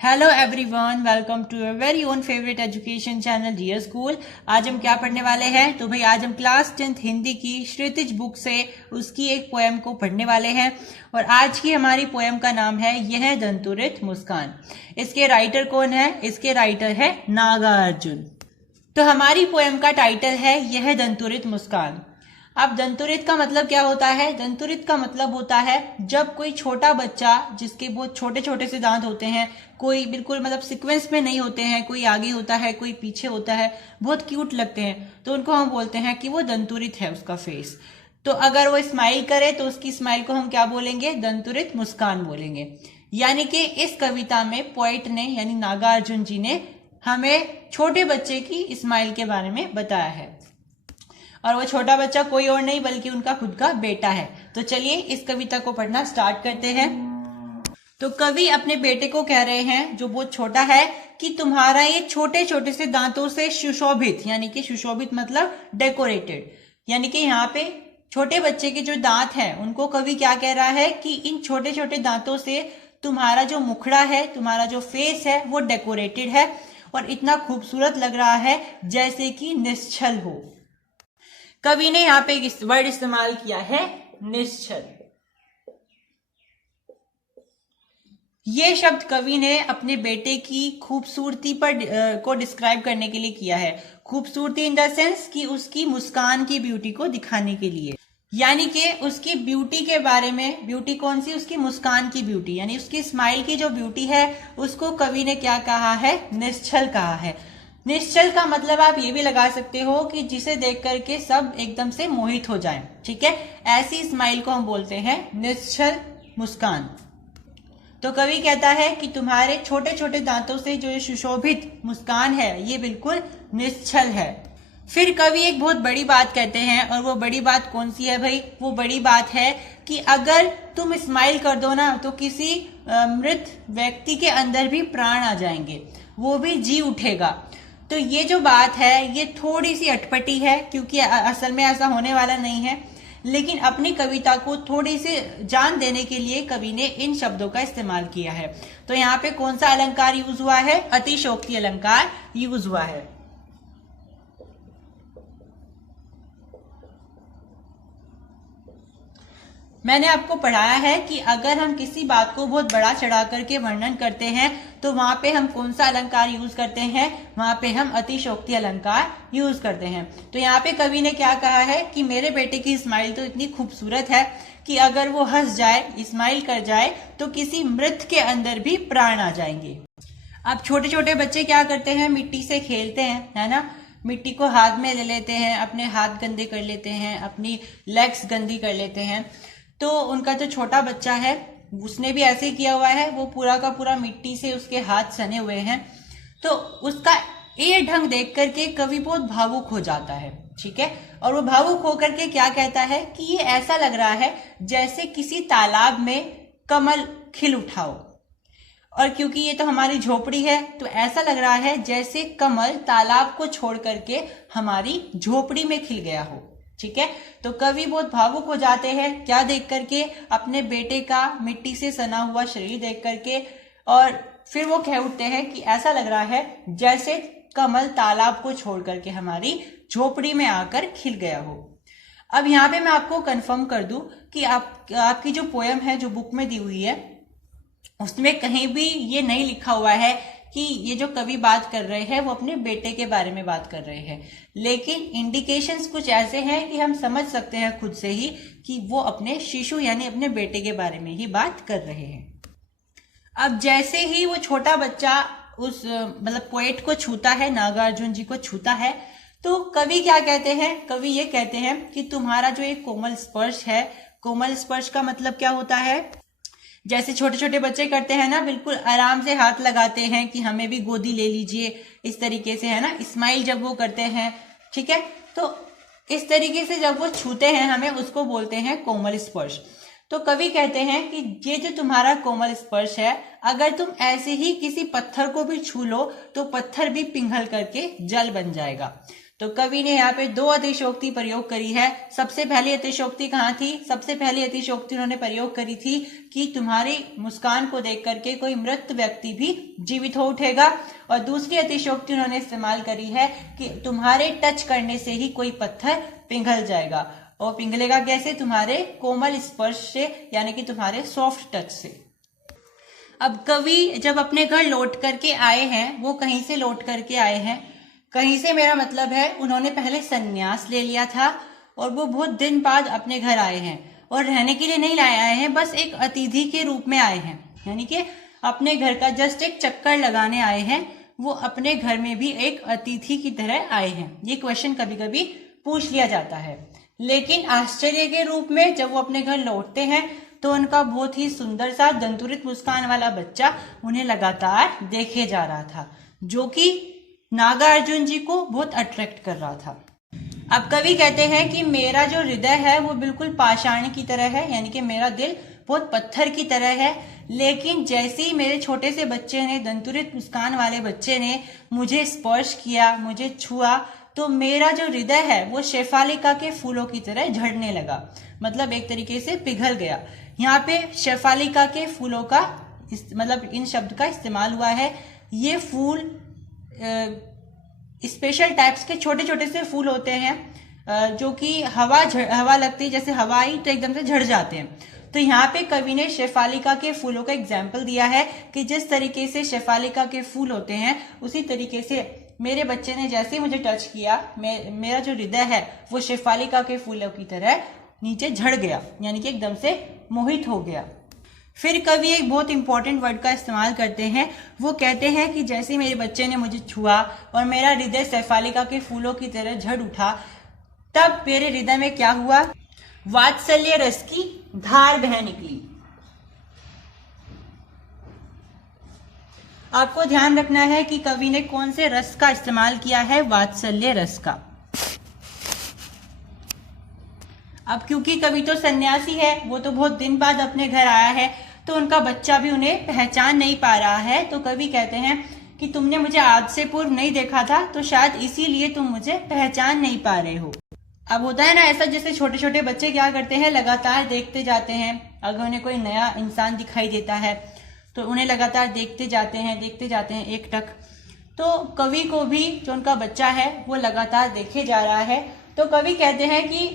Hello everyone, welcome to your very own favourite education channel dear school. आज हम क्या पढ़ने वाले हैं? तो भाई आज हम क्लास 10th हिंदी की क्षितिज बुक से उसकी एक पोएम को पढ़ने वाले हैं। और आज की हमारी पोएम का नाम है यह दंतुरित मुस्कान। इसके राइटर कौन है? इसके राइटर है नागार्जुन। तो हमारी पोएम का टाइटल है यह दंतुरित मुस्कान। अब दंतुरित का मतलब क्या होता है? दंतुरित का मतलब होता है जब कोई छोटा बच्चा जिसके बहुत छोटे छोटे से दांत होते हैं, कोई बिल्कुल मतलब सीक्वेंस में नहीं होते हैं, कोई आगे होता है कोई पीछे होता है, बहुत क्यूट लगते हैं, तो उनको हम बोलते हैं कि वो दंतुरित है उसका फेस। तो अगर वो स्माइल करे तो उसकी स्माइल को हम क्या बोलेंगे? दंतुरित मुस्कान बोलेंगे। यानी कि इस कविता में पोएट ने यानी नागार्जुन जी ने हमें छोटे बच्चे की स्माइल के बारे में बताया है। और वो छोटा बच्चा कोई और नहीं बल्कि उनका खुद का बेटा है। तो चलिए इस कविता को पढ़ना स्टार्ट करते हैं। तो कवि अपने बेटे को कह रहे हैं जो बहुत छोटा है कि तुम्हारा ये छोटे छोटे से दांतों से सुशोभित, यानी कि सुशोभित मतलब डेकोरेटेड, यानी कि यहाँ पे छोटे बच्चे के जो दांत हैं उनको कवि क्या कह रहा है कि इन छोटे छोटे दांतों से तुम्हारा जो मुखड़ा है, तुम्हारा जो फेस है वो डेकोरेटेड है और इतना खूबसूरत लग रहा है जैसे कि निश्चल हो। कवि ने यहाँ पे एक वर्ड इस्तेमाल किया है निश्चल। ये शब्द कवि ने अपने बेटे की खूबसूरती पर को डिस्क्राइब करने के लिए किया है। खूबसूरती इन द सेंस कि उसकी मुस्कान की ब्यूटी को दिखाने के लिए, यानी कि उसकी ब्यूटी के बारे में। ब्यूटी कौन सी? उसकी मुस्कान की ब्यूटी, यानी उसकी स्माइल की जो ब्यूटी है उसको कवि ने क्या कहा है? निश्चल कहा है। निश्चल का मतलब आप ये भी लगा सकते हो कि जिसे देख करके सब एकदम से मोहित हो जाएं। ठीक है, ऐसी स्माइल को हम बोलते हैं निश्चल मुस्कान। तो कवि कहता है कि तुम्हारे छोटे छोटे दांतों से जो ये सुशोभित मुस्कान है ये बिल्कुल निश्चल है। फिर कवि एक बहुत बड़ी बात कहते हैं, और वो बड़ी बात कौन सी है भाई? वो बड़ी बात है कि अगर तुम स्माइल कर दो ना तो किसी मृत व्यक्ति के अंदर भी प्राण आ जाएंगे, वो भी जी उठेगा। तो ये जो बात है ये थोड़ी सी अटपटी है क्योंकि असल में ऐसा होने वाला नहीं है, लेकिन अपनी कविता को थोड़ी सी जान देने के लिए कवि ने इन शब्दों का इस्तेमाल किया है। तो यहाँ पे कौन सा अलंकार यूज हुआ है? अतिशयोक्ति अलंकार यूज हुआ है। मैंने आपको पढ़ाया है कि अगर हम किसी बात को बहुत बड़ा चढ़ा करके वर्णन करते हैं तो वहां पे हम कौन सा अलंकार यूज करते हैं? वहां पे हम अतिशयोक्ति अलंकार यूज करते हैं। तो यहाँ पे कवि ने क्या कहा है कि मेरे बेटे की स्माइल तो इतनी खूबसूरत है कि अगर वो हंस जाए, स्माइल कर जाए तो किसी मृत के अंदर भी प्राण आ जाएंगे। अब छोटे छोटे बच्चे क्या करते हैं? मिट्टी से खेलते हैं, है ना? मिट्टी को हाथ में ले लेते हैं, अपने हाथ गंदे कर लेते हैं, अपनी लेग्स गंदी कर लेते हैं। तो उनका जो छोटा बच्चा है उसने भी ऐसे ही किया हुआ है, वो पूरा का पूरा मिट्टी से उसके हाथ सने हुए हैं। तो उसका ये ढंग देख करके कवि बहुत भावुक हो जाता है। ठीक है, और वो भावुक होकर के क्या कहता है कि ये ऐसा लग रहा है जैसे किसी तालाब में कमल खिल उठाओ। और क्योंकि ये तो हमारी झोपड़ी है तो ऐसा लग रहा है जैसे कमल तालाब को छोड़ करके हमारी झोपड़ी में खिल गया हो। ठीक है, तो कवि बहुत भावुक हो जाते हैं क्या देख करके? अपने बेटे का मिट्टी से सना हुआ शरीर देख करके। और फिर वो कह उठते हैं कि ऐसा लग रहा है जैसे कमल तालाब को छोड़ करके हमारी झोपड़ी में आकर खिल गया हो। अब यहाँ पे मैं आपको कंफर्म कर दूं कि आपकी जो पोयम है जो बुक में दी हुई है उसमें कहीं भी ये नहीं लिखा हुआ है कि ये जो कवि बात कर रहे हैं वो अपने बेटे के बारे में बात कर रहे हैं, लेकिन इंडिकेशंस कुछ ऐसे हैं कि हम समझ सकते हैं खुद से ही कि वो अपने शिशु यानी अपने बेटे के बारे में ही बात कर रहे हैं। अब जैसे ही वो छोटा बच्चा उस मतलब पोएट को छूता है, नागार्जुन जी को छूता है, तो कवि क्या कहते हैं? कवि ये कहते हैं कि तुम्हारा जो एक कोमल स्पर्श है, कोमल स्पर्श का मतलब क्या होता है? जैसे छोटे छोटे बच्चे करते हैं ना, बिल्कुल आराम से हाथ लगाते हैं कि हमें भी गोदी ले लीजिए, इस तरीके से, है ना? स्माइल जब वो करते हैं, ठीक है, तो इस तरीके से जब वो छूते हैं हमें, उसको बोलते हैं कोमल स्पर्श। तो कवि कहते हैं कि ये जो तुम्हारा कोमल स्पर्श है, अगर तुम ऐसे ही किसी पत्थर को भी छू लो तो पत्थर भी पिघल करके जल बन जाएगा। तो कवि ने यहाँ पे दो अतिशयोक्ति प्रयोग करी है। सबसे पहली अतिशयोक्ति कहाँ थी? सबसे पहली अतिशयोक्ति उन्होंने प्रयोग करी थी कि तुम्हारी मुस्कान को देख करके कोई मृत व्यक्ति भी जीवित हो उठेगा। और दूसरी अतिशयोक्ति उन्होंने इस्तेमाल करी है कि तुम्हारे टच करने से ही कोई पत्थर पिघल जाएगा। और पिघलेगा कैसे? तुम्हारे कोमल स्पर्श से, यानी कि तुम्हारे सॉफ्ट टच से। अब कवि जब अपने घर लौट करके आए हैं, वो कहीं से लौट करके आए हैं, कहीं से मेरा मतलब है उन्होंने पहले संन्यास ले लिया था और वो बहुत दिन बाद अपने घर आए हैं और रहने के लिए नहीं लाए आए हैं, बस एक अतिथि के रूप में आए हैं, यानी कि अपने घर का जस्ट एक चक्कर लगाने आए हैं। वो अपने घर में भी एक अतिथि की तरह आए हैं। ये क्वेश्चन कभी कभी पूछ लिया जाता है। लेकिन आश्चर्य के रूप में जब वो अपने घर लौटते हैं तो उनका बहुत ही सुंदर सा दंतुरित मुस्कान वाला बच्चा उन्हें लगातार देखे जा रहा था, जो कि नागार्जुन जी को बहुत अट्रैक्ट कर रहा था। अब कवि कहते हैं कि मेरा जो हृदय है वो बिल्कुल पाषाण की तरह है, यानी कि मेरा दिल बहुत पत्थर की तरह है। लेकिन जैसे ही मेरे छोटे से बच्चे ने, दंतुरित मुस्कान वाले बच्चे ने मुझे स्पर्श किया, मुझे छुआ, तो मेरा जो हृदय है वो शेफालिका के फूलों की तरह झड़ने लगा, मतलब एक तरीके से पिघल गया। यहाँ पे शेफालिका के फूलों का मतलब इन शब्द का इस्तेमाल हुआ है। ये फूल स्पेशल टाइप्स के छोटे छोटे से फूल होते हैं जो कि हवा लगती है, जैसे हवा आई तो एकदम से झड़ जाते हैं। तो यहाँ पे कवि ने शेफालिका के फूलों का एग्जाम्पल दिया है कि जिस तरीके से शेफालिका के फूल होते हैं उसी तरीके से मेरे बच्चे ने जैसे ही मुझे टच किया, मेरा जो हृदय है वो शेफालिका के फूलों की तरह नीचे झड़ गया, यानी कि एकदम से मोहित हो गया। फिर कवि एक बहुत इंपॉर्टेंट वर्ड का इस्तेमाल करते हैं। वो कहते हैं कि जैसे मेरे बच्चे ने मुझे छुआ और मेरा हृदय शेफालिका के फूलों की तरह झड़ उठा, तब मेरे हृदय में क्या हुआ? वात्सल्य रस की धार बह निकली। आपको ध्यान रखना है कि कवि ने कौन से रस का इस्तेमाल किया है? वात्सल्य रस का। अब क्योंकि कवि तो सन्यासी है, वो तो बहुत दिन बाद अपने घर आया है, तो उनका बच्चा भी उन्हें पहचान नहीं पा रहा है। तो कवि कहते हैं कि तुमने मुझे आज से पूर्व नहीं देखा था, तो शायद इसीलिए तुम मुझे पहचान नहीं पा रहे हो। अब होता है ना ऐसा, जैसे छोटे छोटे बच्चे क्या करते हैं, लगातार देखते जाते हैं। अगर उन्हें कोई नया इंसान दिखाई देता है तो उन्हें लगातार देखते जाते हैं एक टक। तो कवि को भी जो उनका बच्चा है वो लगातार देखे जा रहा है। तो कवि कहते हैं कि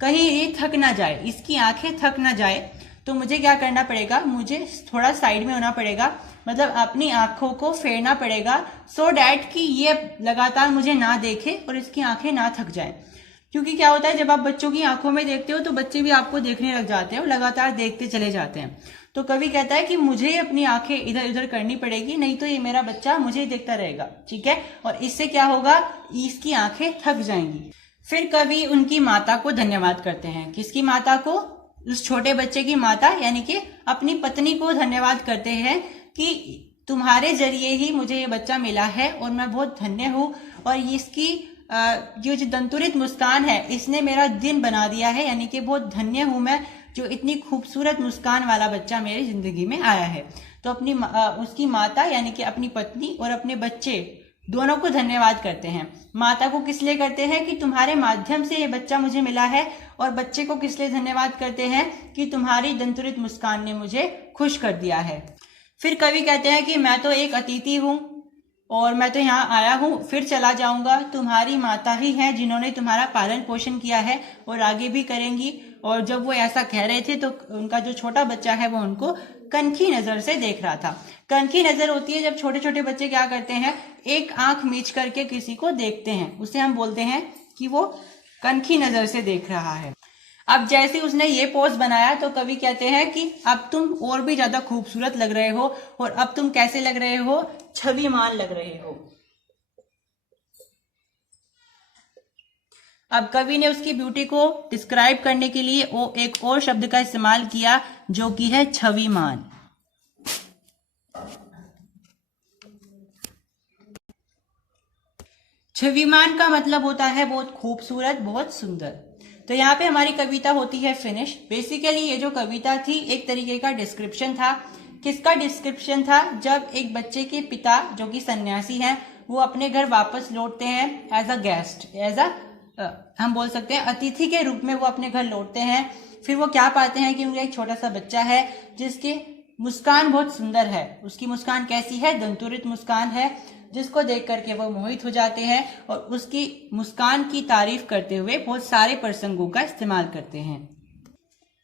कहीं ये थक ना जाए, इसकी आंखें थक ना जाए, तो मुझे क्या करना पड़ेगा? मुझे थोड़ा साइड में होना पड़ेगा, मतलब अपनी आंखों को फेरना पड़ेगा, सो डैट कि ये लगातार मुझे ना देखे और इसकी आंखें ना थक जाएं। क्योंकि क्या होता है, जब आप बच्चों की आंखों में देखते हो तो बच्चे भी आपको देखने लग जाते हैं और लगातार देखते चले जाते हैं। तो कवि कहता है कि मुझे अपनी आंखें इधर उधर करनी पड़ेगी, नहीं तो ये मेरा बच्चा मुझे देखता रहेगा, ठीक है? और इससे क्या होगा? इसकी आंखें थक जाएंगी। फिर कवि उनकी माता को धन्यवाद करते हैं। किसकी माता को? उस छोटे बच्चे की माता, यानी कि अपनी पत्नी को धन्यवाद करते हैं कि तुम्हारे जरिए ही मुझे ये बच्चा मिला है और मैं बहुत धन्य हूँ। और इसकी ये जो दंतुरित मुस्कान है इसने मेरा दिन बना दिया है, यानी कि बहुत धन्य हूँ मैं जो इतनी खूबसूरत मुस्कान वाला बच्चा मेरी जिंदगी में आया है। तो अपनी उसकी माता यानी कि अपनी पत्नी और अपने बच्चे दोनों को धन्यवाद करते हैं। माता को किस लिए करते हैं? कि तुम्हारे माध्यम से ये बच्चा मुझे मिला है। और बच्चे को किस लिए धन्यवाद करते हैं? कि तुम्हारी दंतुरित मुस्कान ने मुझे खुश कर दिया है। फिर कवि कहते हैं कि मैं तो एक अतिथि हूँ और मैं तो यहाँ आया हूँ, फिर चला जाऊंगा। तुम्हारी माता ही है जिन्होंने तुम्हारा पालन पोषण किया है और आगे भी करेंगी। और जब वो ऐसा कह रहे थे तो उनका जो छोटा बच्चा है वो उनको कनखी नजर से देख रहा था। कनखी नजर होती है जब छोटे छोटे बच्चे क्या करते हैं, एक आंख मीच करके किसी को देखते हैं, उसे हम बोलते हैं कि वो कनखी नजर से देख रहा है। अब जैसे उसने ये पोज बनाया तो कवि कहते हैं कि अब तुम और भी ज्यादा खूबसूरत लग रहे हो और अब तुम कैसे लग रहे हो? छविमान लग रहे हो। अब कवि ने उसकी ब्यूटी को डिस्क्राइब करने के लिए एक और शब्द का इस्तेमाल किया जो कि है छविमान। छविमान का मतलब होता है बहुत खूबसूरत, बहुत सुंदर। तो यहाँ पे हमारी कविता होती है फिनिश। बेसिकली ये जो कविता थी एक तरीके का डिस्क्रिप्शन था। किसका डिस्क्रिप्शन था? जब एक बच्चे के पिता जो कि सन्यासी हैं वो अपने घर वापस लौटते हैं एज अ गेस्ट, हम बोल सकते हैं अतिथि के रूप में वो अपने घर लौटते हैं। फिर वो क्या पाते हैं कि उनका एक छोटा सा बच्चा है जिसकी मुस्कान बहुत सुंदर है। उसकी मुस्कान कैसी है? दंतुरित मुस्कान है, जिसको देख करके वो मोहित हो जाते हैं और उसकी मुस्कान की तारीफ करते हुए बहुत सारे प्रसंगों का इस्तेमाल करते हैं।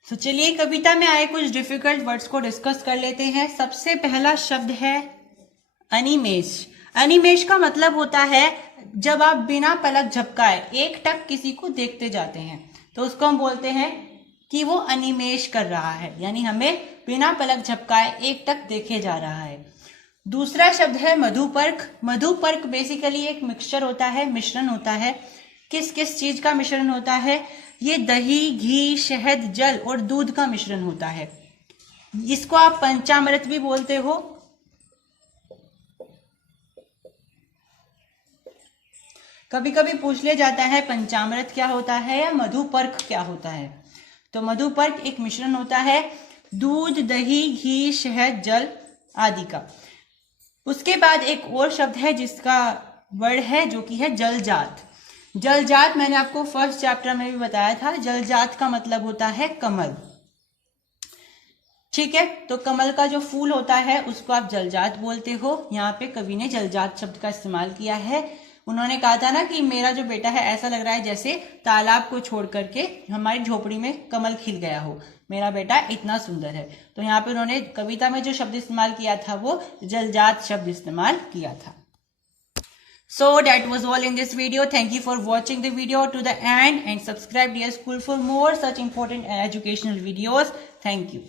तो चलिए कविता में आए कुछ डिफिकल्ट वर्ड्स को डिस्कस कर लेते हैं। सबसे पहला शब्द है अनिमेष। अनिमेष का मतलब होता है जब आप बिना पलक झपकाए एक टक किसी को देखते जाते हैं तो उसको हम बोलते हैं कि वो अनिमेष कर रहा है, यानी हमें बिना पलक झपकाए एक टक देखे जा रहा है। दूसरा शब्द है मधुपर्क। मधुपर्क बेसिकली एक मिक्सचर होता है, मिश्रण होता है। किस किस चीज का मिश्रण होता है? ये दही, घी, शहद, जल और दूध का मिश्रण होता है। इसको आप पंचामृत भी बोलते हो। कभी कभी पूछ लिया जाता है पंचामृत क्या होता है या मधुपर्क क्या होता है। तो मधुपर्क एक मिश्रण होता है दूध, दही, घी, शहद, जल आदि का। उसके बाद एक और शब्द है जिसका वर्ड है जो कि है जलजात। जलजात मैंने आपको फर्स्ट चैप्टर में भी बताया था। जलजात का मतलब होता है कमल। ठीक है, तो कमल का जो फूल होता है उसको आप जलजात बोलते हो। यहाँ पे कवि ने जलजात शब्द का इस्तेमाल किया है। उन्होंने कहा था ना कि मेरा जो बेटा है ऐसा लग रहा है जैसे तालाब को छोड़ करके हमारी झोपड़ी में कमल खिल गया हो, मेरा बेटा इतना सुंदर है। तो यहाँ पे उन्होंने कविता में जो शब्द इस्तेमाल किया था वो जलजात शब्द इस्तेमाल किया था। So that was all in this video. Thank you for watching the video to the end and subscribe to our school for more such important educational videos. Thank you.